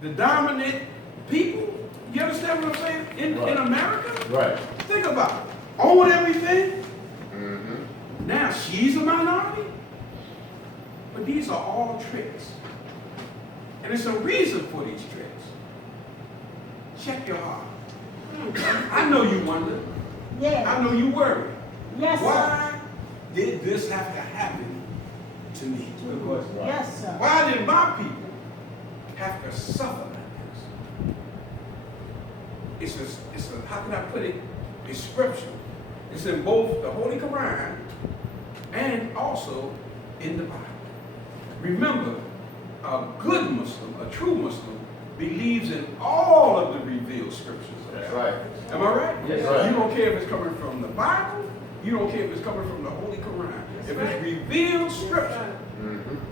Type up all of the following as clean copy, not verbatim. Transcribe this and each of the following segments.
the dominant people. You understand what I'm saying? In America? Right. Think about it. Own everything. Mm-hmm. Now she's a minority. But these are all tricks. And there's a reason for these tricks. Check your heart. I know you wonder. Yeah. I know you worry. Yes, sir. Why did this have to happen to me? Good question. Right. Yes, sir. Why did my people have to suffer like this? It's a, how can I put it? It's scripture. It's in both the Holy Quran and also in the Bible. Remember, a good Muslim, a true Muslim, believes in all of the revealed scriptures. That's right. Am I right? Yes, right. You don't care if it's coming from the Bible. You don't care if it's coming from the Holy Quran. If it's revealed scripture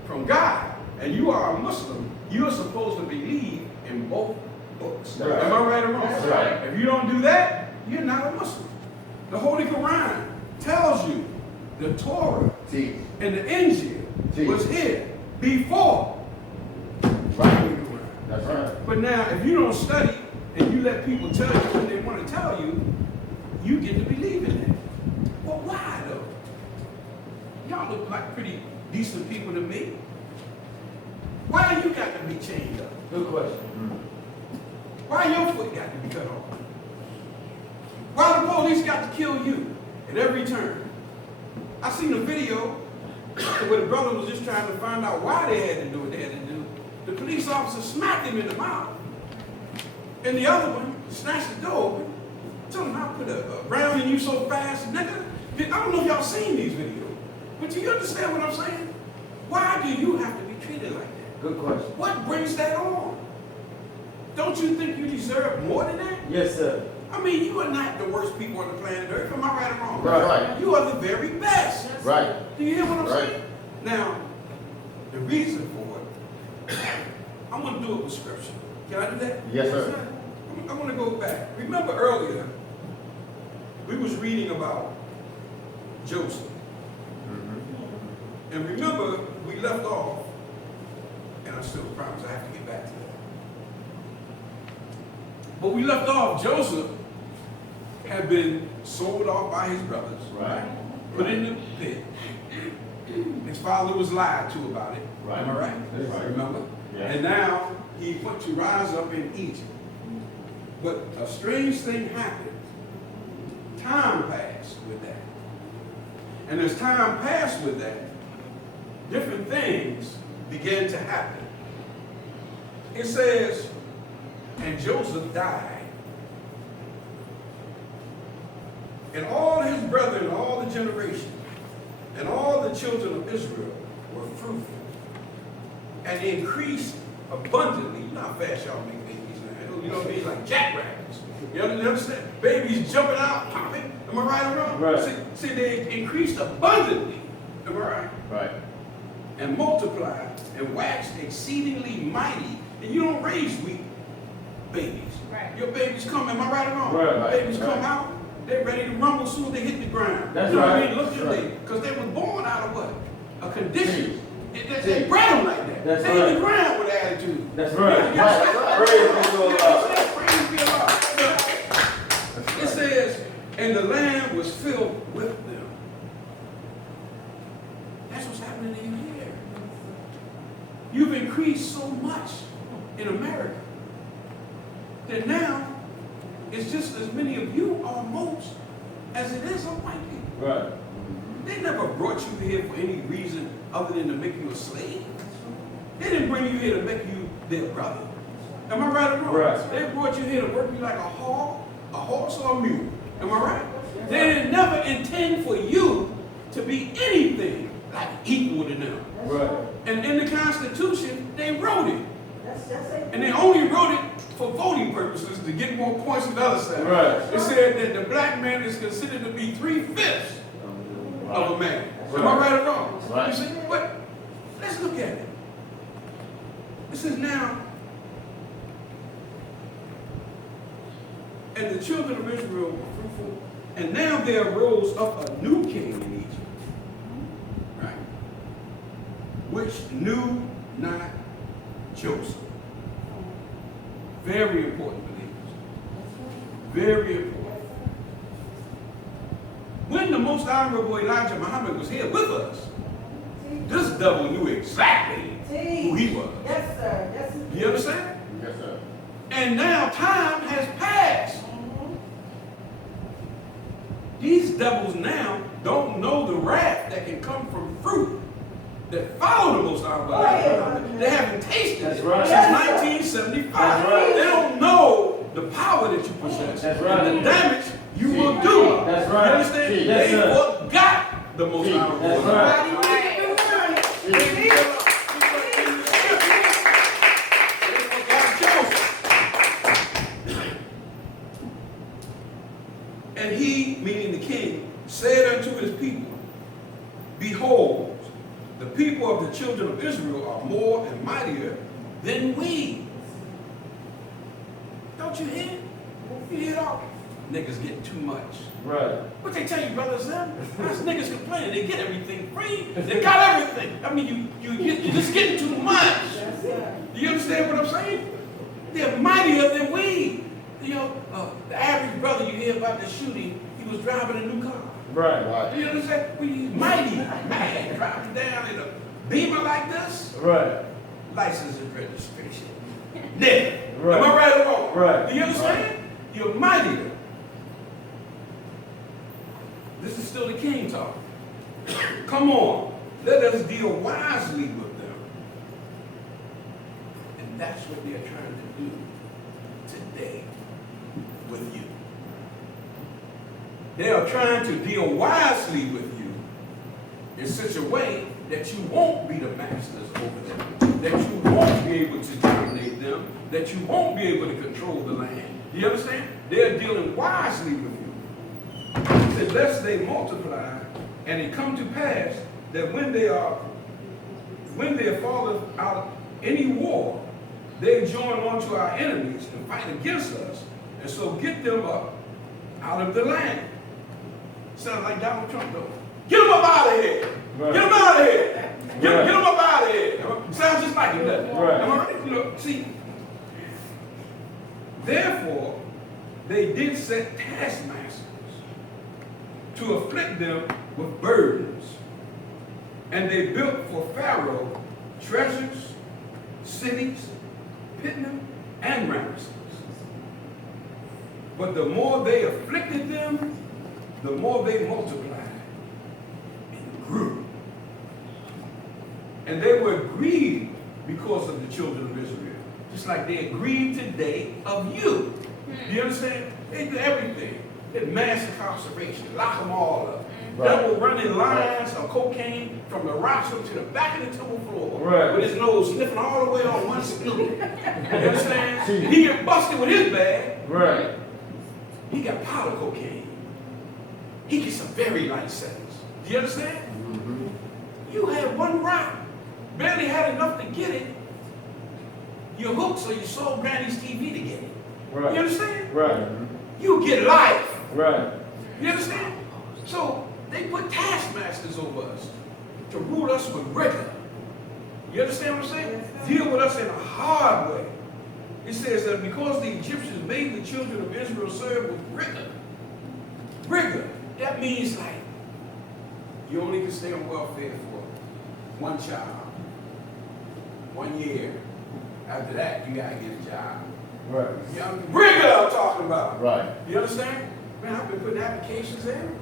from God, and you are a Muslim, you are supposed to believe in both books. Right. Am I right or wrong? That's right. If you don't do that, you're not a Muslim. The Holy Quran tells you the Torah Teach. and the Injil was here before the Holy Quran. That's right. But now, if you don't study and you let people tell you what they want to tell you, you get to believe in it. Well, why though? Y'all look like pretty decent people to me. Why you got to be chained up? Good question. Why your foot got to be cut off? Why the police got to kill you at every turn? I seen a video where the brother was just trying to find out why they had to do what they had to do. The police officer smacked him in the mouth. And the other one snatched the door open. Told him, I put a round in you so fast, nigga. I don't know if y'all seen these videos, but do you understand what I'm saying? Why do you have to be treated like that? Good question. What brings that on? Don't you think you deserve more than that? Yes, sir. I mean, you are not the worst people on the planet Earth. Am I right or wrong? Right. You are the very best. Right. Do you hear what I'm Right. saying? Now, the reason for it, I'm going to do it with scripture. Can I do that? Yes, sir. I'm going to go back. Remember earlier, we was reading about Joseph. And remember, we left off, and I still promise I have to get back to that. But we left off, Joseph had been sold off by his brothers, Right. put in the pit. His father was lied to about it. Right. Am I right? That's right. Remember? Yeah. And now he went to rise up in Egypt. But a strange thing happened. Time passed with that. And as time passed with that, different things began to happen. It says, and Joseph died. And all his brethren, all the generations, and all the children of Israel were fruitful and increased abundantly. You know how fast y'all make babies now. You know what I mean? Like jackrabbits. You understand? Babies jumping out, popping. Am I right or wrong? Right. See, they increased abundantly. Am I right? Right. And multiplied and waxed exceedingly mighty. And you don't raise weak babies. Right. Your babies come, am I right or wrong? Right. Babies come out, they're ready to rumble soon as they hit the ground. That's you know right. what I mean? Look at Right. them, because they were born out of what? A condition. They See. bred them like that. That's they hit right. the ground with attitude. That's right. You understand? Praise be to Allah. Praise be to Allah. It says, and the land was filled with them. That's what's happening in here. You've increased so much in America that now it's just as many of you almost as it is of white people. Right. They never brought you here for any reason other than to make you a slave. They didn't bring you here to make you their brother. Am I right or wrong? Right. They brought you here to work you like a horse or a mule. Am I right? They didn't never intend for you to be anything like equal to them. Right. And in the Constitution, they wrote it. That's it. And they only wrote it for voting purposes to get more points than the other side. Right. It said that the black man is considered to be 3/5 of a man. Am I right or wrong? Right. You see, but let's look at it. It says now, and the children of Israel were fruitful, and now there arose up a new king in Egypt, right? Which knew not Joseph. Very important, believers. Very important. When the most honorable Elijah Muhammad was here with us, this devil knew exactly who he was. Yes, sir. Yes, sir. You understand? Yes, sir. And now time has passed. These devils now don't know the wrath that can come from fruit that follow the most honorable Elijah Muhammad. They haven't tasted That's it right. since 1975. That's right. They don't know the power that you possess That's and right. the damage you will do. That's right. You understand? Yes, They sir. forgot the most honorable That's Elijah. right. And he, meaning the king, said unto his people, behold, the people of the children of Israel are more and mightier than we. Don't you hear? You hear it all? Niggas getting too much. Right. What they tell you, brothers, huh? That's niggas complaining. They get everything free. They got everything. I mean, you're just getting too much. Yes, sir. Do you understand what I'm saying? They're mightier than we. You know, the average brother you hear about the shooting, he was driving a new car. Right. Do you understand? He's mighty, man, driving down in a Beamer like this. Right. License and registration. Nigga. Right. Am I right or wrong? Right. Do you understand? You're mightier. This is still the king talking. Come on. Let us deal wisely with them. And that's what they're trying to do today with you. They are trying to deal wisely with you in such a way that you won't be the masters over them, that you won't be able to dominate them, that you won't be able to control the land. Do you understand? They're dealing wisely with you. He said, lest they multiply, and it come to pass that when they are fallen out any war, they join on to our enemies and fight against us, and so get them up out of the land. Sounds like Donald Trump though. Get them up out of here. Right. Get them out of here. Get Right. them up out of here. Sounds just like him, doesn't it? Right. Am I right? You know, see, therefore, they did set taskmasters to afflict them with burdens. And they built for Pharaoh treasures, cities, Pitnam, and Ramses. But the more they afflicted them, the more they multiplied and grew. And they were grieved because of the children of Israel. Just like they are grieved today of you. Do you understand? They do everything. They mass incarceration, lock them all up. Right. Double running lines of cocaine from the rostrum to the back of the temple floor. Right. With his nose sniffing all the way on one snoot. You understand? And he get busted with his bag. Right. He got powder cocaine. He gets some very light sentence. Do you understand? Mm-hmm. You had one rock. Barely had enough to get it. You're hooked, so you sold Granny's TV to get it. Right. You understand? Right. You get life. Right. You understand? So they put taskmasters over us to rule us with rigor. You understand what I'm saying? Yes, sir. Deal with us in a hard way. It says that because the Egyptians made the children of Israel serve with rigor. Rigor. That means like you only can stay on welfare for one child, 1 year. After that, you gotta get a job. Right. You know, rigor I'm talking about. Right. You understand? Man, I've been putting applications in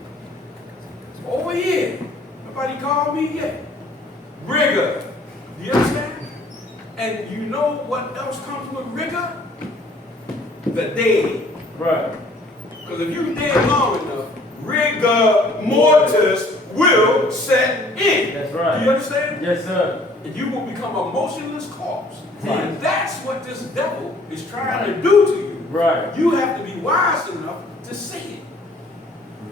for over a year. Nobody called me yet. Rigor. You understand? And you know what else comes with rigor? The dead. Right. Because if you dead long enough, rigor mortis will set in. That's right. Do you understand? Yes, sir. And you will become a motionless corpse. Right. And that's what this devil is trying to do to you. Right. You have to be wise enough to see it.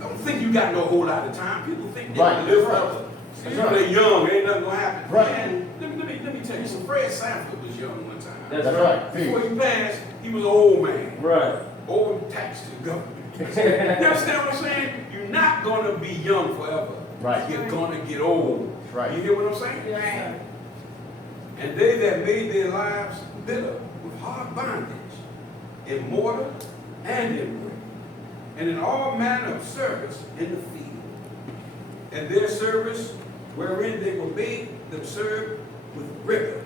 Don't think you got no whole lot of time. People think they Right. can live forever. That's You know right. they're young, ain't nothing gonna happen. Right. And let me tell you, so Fred Sanford was young one time. That's right. Before he passed, he was an old man. Right. Overtaxed to the government. You understand what I'm saying? You're not gonna be young forever. Right. You're gonna get old. Right. You hear what I'm saying? Right. And they that made their lives bitter with hard bondage in mortar and in brick, and in all manner of service in the field. And their service, wherein they were made them serve with rigor.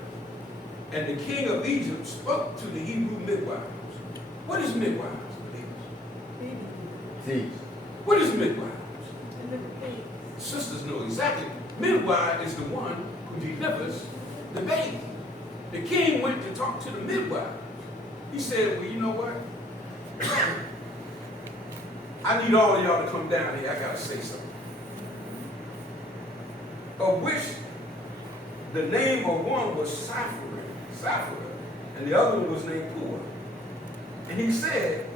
And the king of Egypt spoke to the Hebrew midwives. What is midwives, believers? Teach. What is midwives? Sisters know exactly. Midwife is the one who delivers the baby. The king went to talk to the midwife. He said, well, you know what? I need all of y'all to come down here. I got to say something. Of which the name of one was Sapphira, and the other one was named Pua. And he said,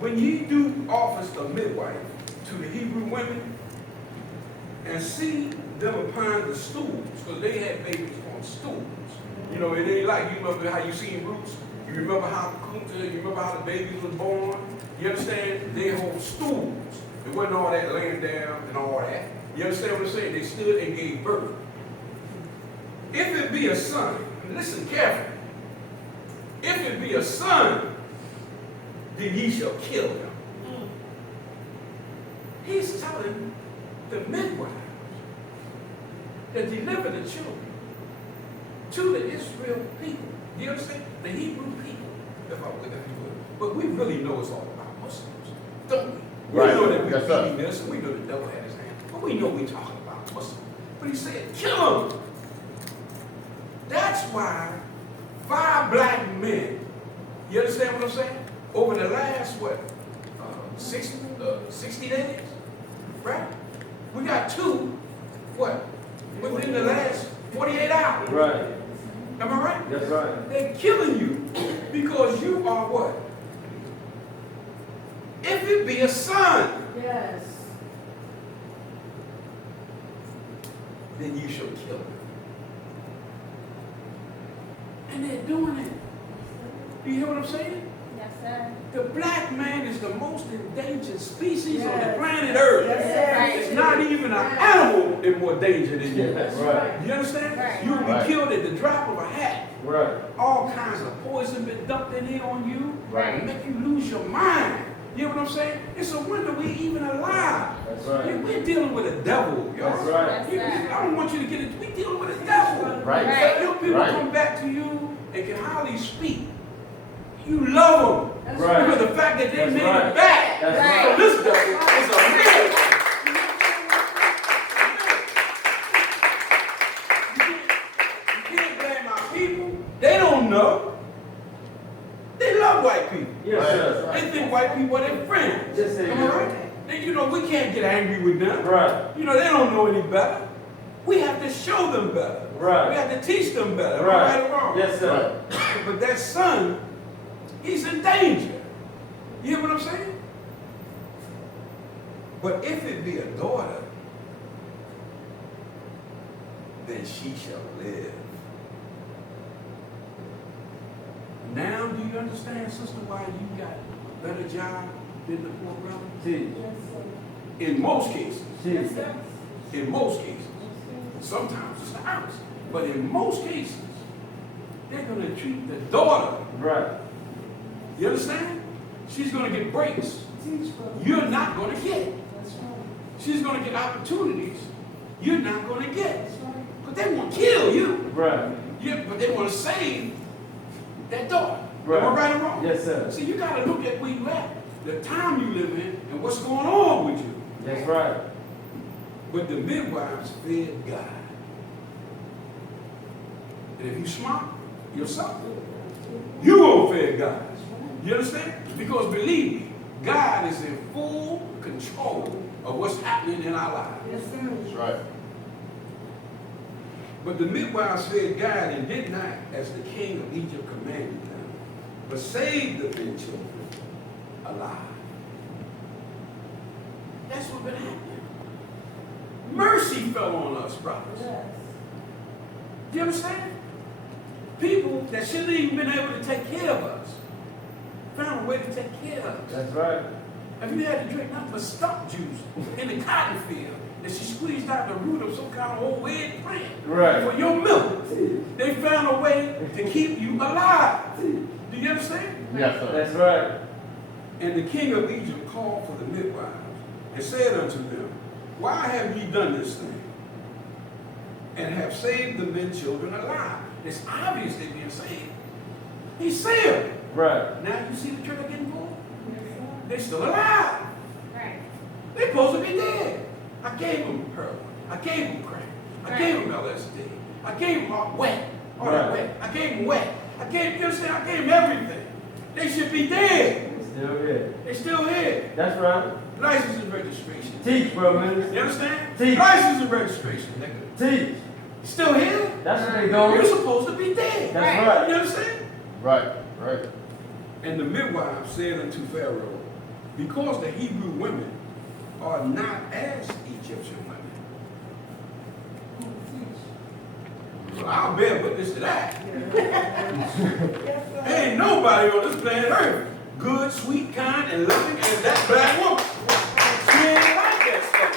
when ye do office of midwife to the Hebrew women, and see them upon the stools, because they had babies on stools. You know, it ain't like, you remember how you seen Roots? You remember how you remember how the babies was born? You understand? They hold stools. It wasn't all that laying down and all that. You understand what I'm saying? They stood and gave birth. If it be a son, listen carefully. If it be a son, then he shall kill him. He's telling the midwives that deliver the children to the Israel people. Do you understand? The Hebrew people, if you will. But we really know it's all about Muslims, don't we? Right. We know that we're Yes, sir. feeding this, and we know the devil had his hand. But we know we're talking about Muslims. But he said, kill them. That's why 5 black men, you understand what I'm saying? Over the last, 60 days, right? We got 2, within the last 48 hours. Right. Am I right? That's right. They're killing you because you are what? If it be a son, Yes. then you shall kill him. And they're doing it. Do you hear what I'm saying? Yes, sir. The black man is the most endangered species on the Yes. planet Earth. Yes, It's not even an animal in more danger than you. That's right. You understand? Right. You'll be Right. killed at the drop of a hat. Right. All kinds of poison been dumped in here on you. Right. Make you lose your mind. You know what I'm saying? It's a wonder we're even alive. That's right. We're dealing with a devil, y'all. That's right. I don't want you to get it. We're dealing with a devil. Right. Right. Your people Right. come back to you and can hardly speak. You love them. Right. Because the fact that they That's made right. it back. That's Right. So right. this devil is a miracle. You can't blame our people. They don't know. They love white people. Yes, sir. They think white people are their friends. Yes, they Am I do. right? We can't get angry with them. Right. They don't know any better. We have to show them better. Right. We have to teach them better. Am I Right. right or wrong? Yes, sir. But that son, he's in danger. You hear what I'm saying? But if it be a daughter, then she shall live. Now do you understand, sister, why you got a better job than the poor brother? Teach. In most cases. Teach. In most cases. Sometimes it's the opposite. But in most cases, they're going to treat the daughter. Right. You understand? She's going to get breaks. You're not going to get. She's going to get opportunities you're not going to get. But they won't kill you. Right. Yeah, but they want to save that daughter. Right. Am I right or wrong? Yes, sir. See, you got to look at where you at, the time you live in, and what's going on with you. That's right. But the midwives fed God. And if you smart, you'll suffer. You won't feed God. You understand? Because believe me, God is in full control of what's happening in our lives. That's right. But the midwives fed God and did not as the king of Egypt commanded them, but saved the men children alive. That's what's been happening. Mercy fell on us, brothers. Do you understand? People that shouldn't even been able to take care of us found a way to take care of us. That's right. Have you had to drink nothing but stump juice in the cotton field that she squeezed out the root of some kind of old weird plant Right. for your milk? They found a way to keep you alive. Do you understand? Yes, sir. That's right. And the king of Egypt called for the midwives and said unto them, why have ye done this thing? And have saved the men children alive. It's obvious they're being saved. He saved them. Right. Now you see the trigger getting pulled? They're still alive. Right. They're supposed to be dead. I gave them heroin. I gave them crack. I Right. gave them LSD. I gave them all wet. All that Right. wet. I gave them wet. I gave, you understand? I gave them everything. They should be dead. Still here. They're still here. That's right. License and registration. Teach, bro, minister. You understand? Teach. License and registration, nigga. Teach. Still here? That's what they You're doing. supposed to be dead. That's Right. right. You understand? Right, right. And the midwives said unto Pharaoh, because the Hebrew women are not as Egyptian women. Well, I'll bear witness to that. Ain't nobody on this planet Earth good, sweet, kind, and loving as that black woman. She ain't like that skunk.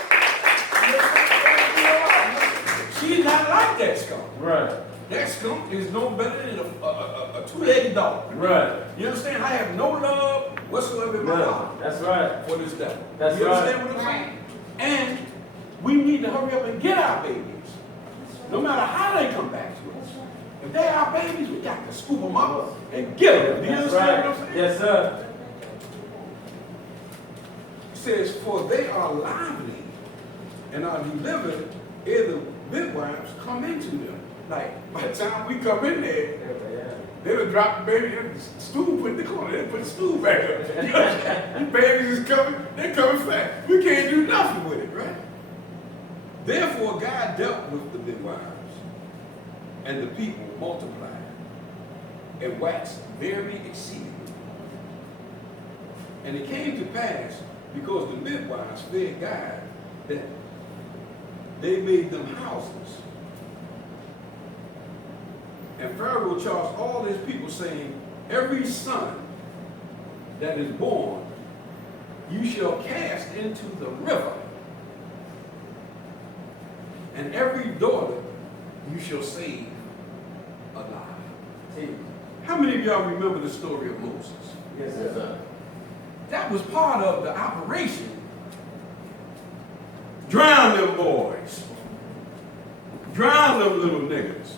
She's not like that skunk. Right. That skunk is no better than a two-legged dog. Right. You understand? I have no love whatsoever in my No. heart That's right. for this devil. That's you understand right. what I'm saying? Right. And we need to hurry up and get our babies. No matter how they come back to us. If they're our babies, we got to scoop them up and get them. Do you That's understand what I'm right. saying? Yes, sir. It says, for they are lively and are delivered ere the midwives come into them. Like, by the time we come in there, they done drop the baby in the stool, put in the corner, they put the stool back up. The babies is coming, they're coming fast. We can't do nothing with it, right? Therefore, God dealt with the midwives, and the people multiplied and waxed very exceedingly. And it came to pass, because the midwives feared God, that they made them houses. And Pharaoh charged all his people, saying, every son that is born, you shall cast into the river, and every daughter you shall save alive. How many of y'all remember the story of Moses? Yes, Yes, sir. sir. That was part of the operation. Drown them boys. Drown them little niggas.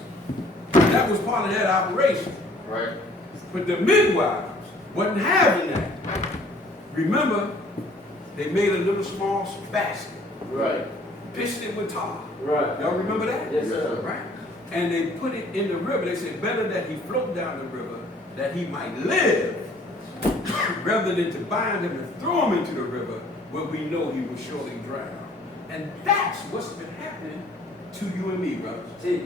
That was part of that operation. Right. But the midwives wasn't having that. Remember, they made a little small basket, Right. pitched it with tar. Right. Y'all remember that? Yes, sir. Right? And they put it in the river. They said, better that he float down the river, that he might live, rather than to bind him and throw him into the river, where we know he will surely drown. And that's what's been happening to you and me, brothers. Teach.